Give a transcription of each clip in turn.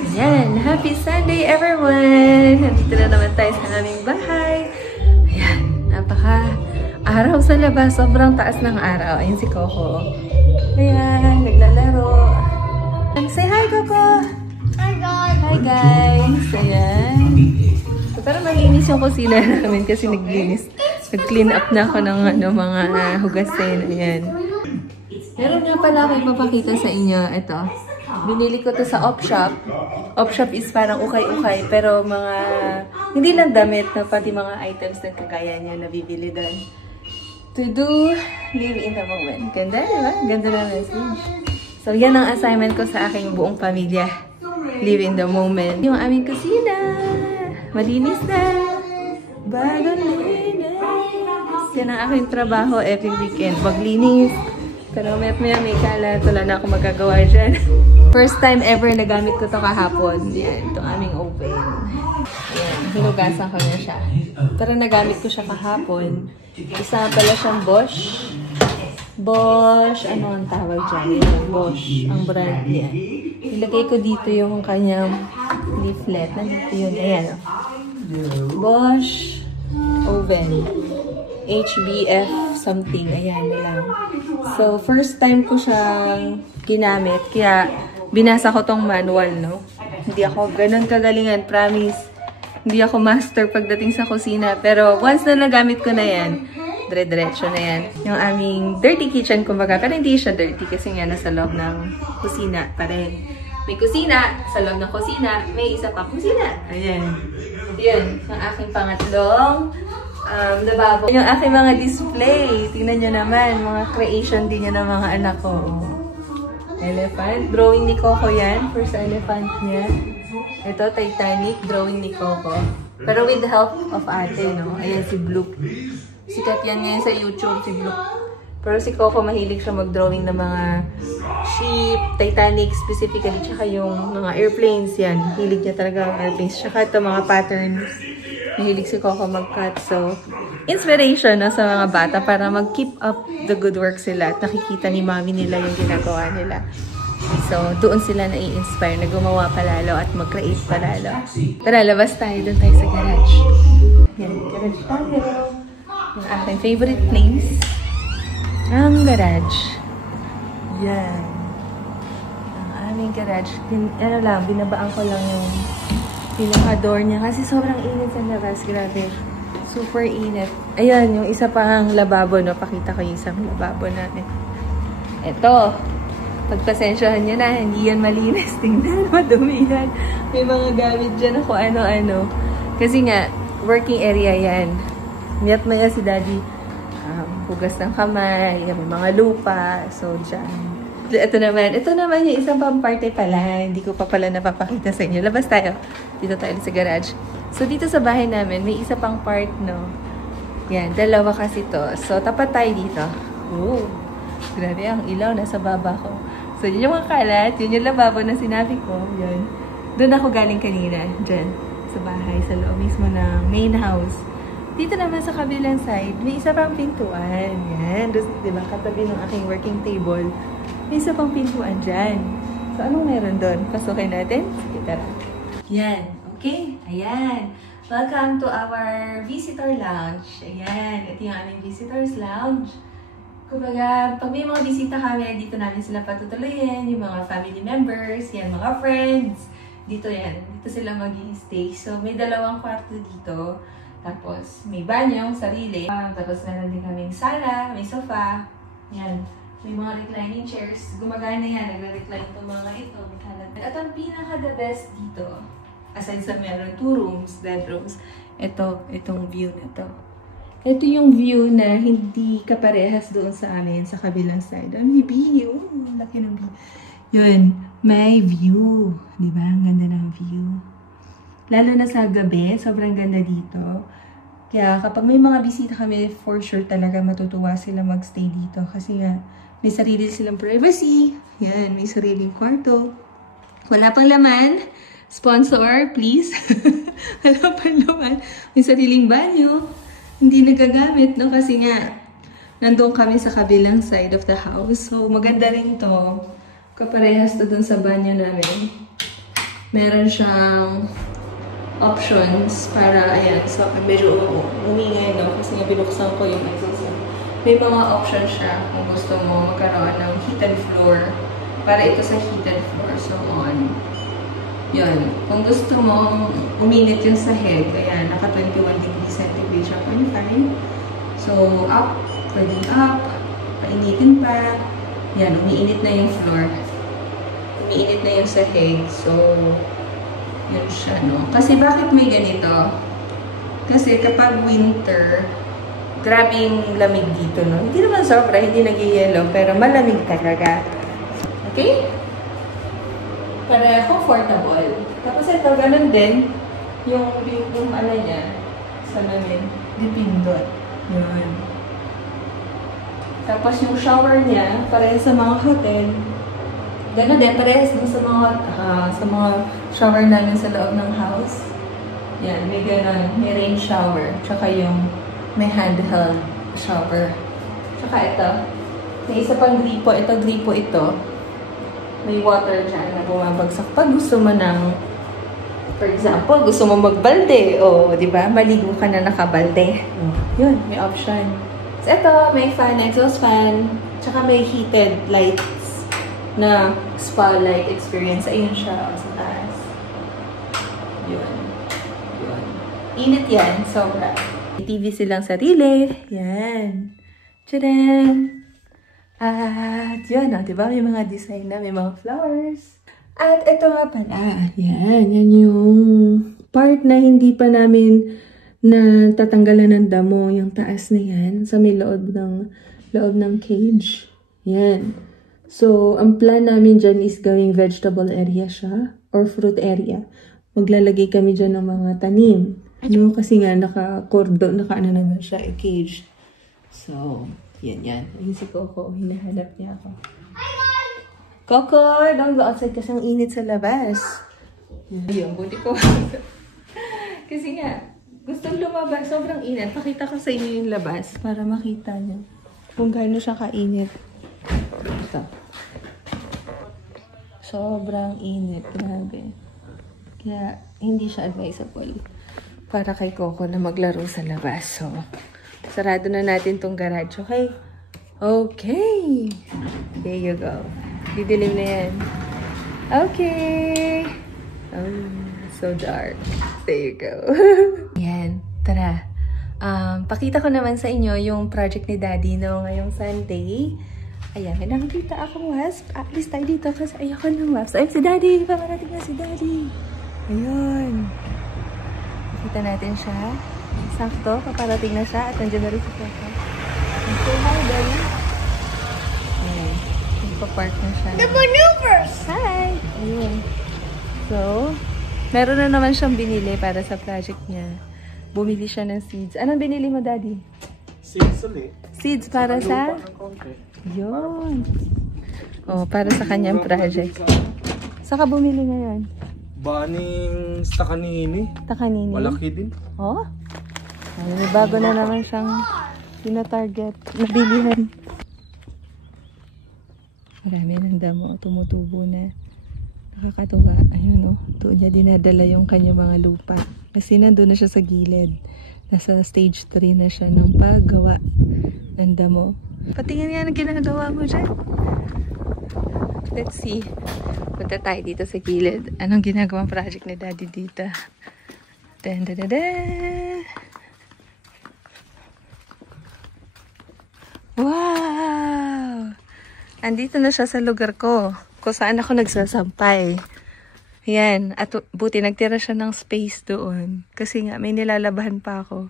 Ayan, happy Sunday everyone! Nandito na naman tayo sa aming bahay. Ayan, napaka-araw sa labas. Sobrang taas ng araw. Ayan si Coco. Ayan, naglalaro. Say hi, Coco! Hi, guys! Hi, guys! Ayan. So, pero malinis yung kusina namin kasi nag-clean up na ako ng mga hugasin. Ayan. Meron nga pala ako ipapakita sa inyo. Ito. Binili ko to sa Opshop. Opshop is parang ukay-ukay, pero mga, hindi lang damit, na pati mga items na kagaya niya na bibili doon. To do, live in the moment. Ganda, diba? Ganda na message. So, yan ang assignment ko sa aking buong pamilya. Live in the moment. Yung aming kusina. Malinis na. Bagong linis. Yan ang aking trabaho every weekend. Maglinis. Pero may kalat. Wala na ako magagawa dyan. First time ever na gamit ko to kahapon. Yan, itong aming oven. Yan, hinugasan ko na siya. Pero nagamit ko siya kahapon. Isa pala siyang Bosch. Bosch, ano ang tawag dyan? Yan, Bosch, ang brand niya. Ilagay ko dito yung kanyang leaflet. Nandito yun. Ayan. Bosch oven. HBF something. Ayan na lang. So, first time ko siyang ginamit. Kaya, binasa ko tong manual, no? Hindi ako ganun kagalingan, promise. Hindi ako master pagdating sa kusina. Pero, once na nagamit ko na yan, dire-diretso na yan. Yung aming dirty kitchen, kumbaga. Pero hindi siya dirty kasi nga nasa loob ng kusina pa rin. May kusina, sa loob ng kusina, may isa pa kusina. Ayan. Yun, yung aking pangatlong lababo. Yung aking mga display. Tingnan nyo naman, mga creation din yan ng mga anak ko. Elephant. Drawing ni Coco yan. First elephant niya. Ito, Titanic. Drawing ni Coco. Pero with the help of ate, no? Ayan si Bloop. Sikat yan ngayon sa YouTube, si Bloop. Pero si Coco, mahilig siya mag-drawing ng mga ship, Titanic specifically, tsaka yung mga airplanes yan. Hilig niya talaga ang airplanes. Tsaka ito, mga patterns. Mahilig si Coco mag-cut. So, inspiration, no, sa mga bata para mag-keep up the good work sila. At nakikita ni mommy nila yung ginagawa nila. So, doon sila na-i-inspire na gumawa palalo at mag-create palalo. Tara, labas tayo. Doon tayo sa garage. Yan, garage tayo. Yung aking favorite place. Ang garage. Yan. Ang aming garage. Ano lang, binabaan ko lang yung pinaka-door niya. Kasi sobrang init sa labas. Grabe. Super init. Ayan, yung isa pang lababo, no? Pakita ko yung isang lababo natin. Ito. Pagpasensyahan nyo na, hindi yan malinis. Tingnan, madumi yan. May mga gamit dyan ako ano-ano. Kasi nga, working area yan. Mayat-maya si Daddy, hugas ng kamay, may mga lupa. So, dyan. Ito naman yung isang pamparte pala. Hindi ko pa pala napapakita sa inyo. Labas tayo. Dito tayo sa garage. So, dito sa bahay namin, may isa pang part, no? Yan, dalawa kasi to. So, tapat tayo dito. Oh, grabe, ang ilaw nasa baba ko. So, yun yung mga kalat. Yun yung lababo na sinabi ko. Yun. Doon ako galing kanina. Dyan. Sa bahay. Sa loob mismo ng main house. Dito naman sa kabilang side, may isa pang pintuan. Yan. Diba, katabi ng aking working table. May isa pang pintuan dyan. So, anong meron doon? Pasukin natin? Sige, tara. Yan. Okay? Ayan. Welcome to our visitor lounge. Ayan. Ito yung aming visitors lounge. Kumbaga, pag may mga bisita kami, dito namin sila patutuloyin. Yung mga family members, yan, mga friends. Dito yan. Dito sila mag-i-stay. So, may dalawang kwarto dito. Tapos, may banyong sarili. Tapos, meron din kaming sala, may sofa. Yan. May mga reclining chairs. Gumagana yan. Nagre-recline itong mga ito. At ang pinaka-the best dito, aside sa meron 2 rooms, bedrooms, itong view na to. Ito yung view na hindi kaparehas doon sa amin, sa kabilang side. May view. Laki ng view. Yun. May view. Diba? Ang ganda ng view. Lalo na sa gabi, sobrang ganda dito. Kaya kapag may mga bisita kami, for sure talaga matutuwa sila magstay dito. Kasi nga, may sarili silang privacy. Yan, may sariling kwarto. Wala pang laman. Sponsor, please. Wala pang laman. May sariling banyo. Hindi nagagamit, no? Kasi nga, nandun kami sa kabilang side of the house. So, maganda rin to. Kaparehas to dun sa banyo namin. Meron siyang options para, ayan, so medyo umingay, no? Kasi nga binuksan ko yung exhaust. May mga options siya kung gusto mo magkaroon ng heated floor. Para ito sa heated floor. So, on. Yun. Kung gusto mo uminit yung sahig, ayan, naka 21 degrees centigrade siya, 0.5. So, up, pwedeng up, painitin pa. Yan, umiinit na yung floor. Umiinit na yung sahig. So, yun siya, no? Kasi bakit may ganito? Kasi kapag winter, grabe yung lamig dito, no? Hindi naman sobra, hindi nag-yellow, pero malamig talaga. Okay? Para comfortable. Tapos ito, ganun din. Yung ano niya, sa namin, dipindot. Yun. Tapos yung shower niya, para sa mga hotel, ganun din, parehas dun sa mga shower namin sa loob ng house. Yan, may ganun. May rain shower. Tsaka yung may handheld shower. Tsaka ito. May isa pang gripo. Ito, gripo ito. May water dyan na bumabagsak. Pag gusto mo ng, for example, gusto mo magbalde. O, di ba? Maligo ka na nakabalde. Yun, may option. So, ito, may fan, exhaust fan. Tsaka may heated lights na spa-like experience. Ayun siya, sa taas. Yun. Yun. Init yan, sobra. TV silang sarili. Yan. Tchadan! At yun, oh, diba? May mga design na, may mga flowers. At ito nga pala. Yan. Yan yung part na hindi pa namin na tatanggalan ng damo. Yung taas na yan. Sa may loob ng cage. Yan. So, ang plan namin dyan is gawing vegetable area siya. Or fruit area. Maglalagay kami dyan ng mga tanim. No, kasi nga naka-ano naman siya, caged. So, yan. Ayun si Coco, hinahanap niya ako. Coco, don't go outside kasi ang init sa labas. Ayun, buti ko. Kasi nga, gustong lumabas, sobrang init. Pakita ko sa inyo yung labas para makita niyo kung gaano siya kainit. Ito. Sobrang init, grabe. Kaya, hindi siya advisable para kay Coco na maglaro sa labas. So, sarado na natin tong garage, okay? Okay! There you go. Didilim na yan. Okay! Oh, so dark. There you go. Yan. Tara. Pakita ko naman sa inyo yung project ni Daddy no ngayong Sunday. Ayan, may nakikita akong wasp. Alis tayo dito kasi ayoko ng wasp. Ayun si Daddy! Pamarating na si Daddy! Ayun. Kita natin siya. Sakto, paparating na siya at nandiyan na rin si Coco. So, hi, Daddy. Ayan. Nagpa-park na siya. The maneuvers! Hi! Ayun. So, meron na naman siyang binili para sa project niya. Bumili siya ng seeds. Anong binili mo, Daddy? Seeds ulit. Seeds para sa? Yun. Oh, para sa kanyang project. Saka bumili ngayon? Baning sa kanini. Takanini. Malaki din. Oh? Ay, may bago na naman siyang tina-target. Nabilihan. Marami ng damo. Tumutubo na. Nakakatuwa. Ayun, oh. Doon niya dinadala yung kanyang mga lupa. Kasi nandun na siya sa gilid. Nasa stage 3 na siya ng paggawa ng damo. Patingin nga ng ginagawa mo dyan. Let's see. Punta tayo dito sa gilid. Anong ginagawang project ni Daddy dito? Dan, dan, dan, dan. Wow! Andito na siya sa lugar ko. Kung saan ako nagsasampay. Yan. At buti nagtira siya ng space doon. Kasi nga may nilalabahan pa ako.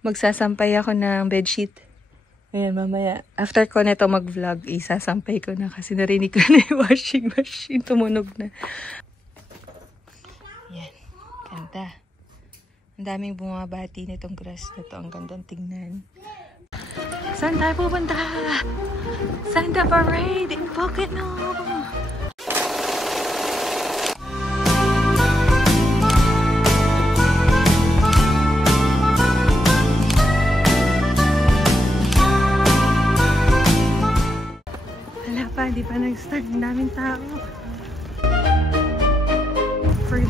Magsasampay ako ng bedsheet. Ayan, mamaya. After ko nito mag-vlog, isasampay ko na kasi narinig ko na yung washing machine. Tumunog na. Yan. Ganda. Ang daming bumabati nitong grass na to. Ang gandang tingnan. Saan tayo pupunta? Santa Parade in Pocono! Wala pa, di pa nag-start. Ang daming tao.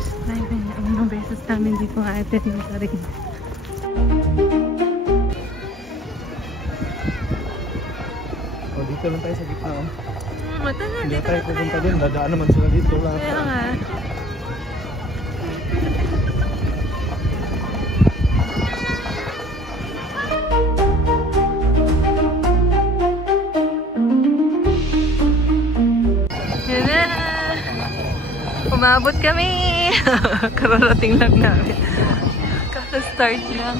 first time. Ang beses namin dito attend na rin. O, dito lang tayo sa gitna. Matagal, Hindi dito tayo na pupunta tayo. din. Dadaan naman sila dito lang. Kaya nga. Yan na! Umabot kami! Kararating lang namin. Kaka-start lang.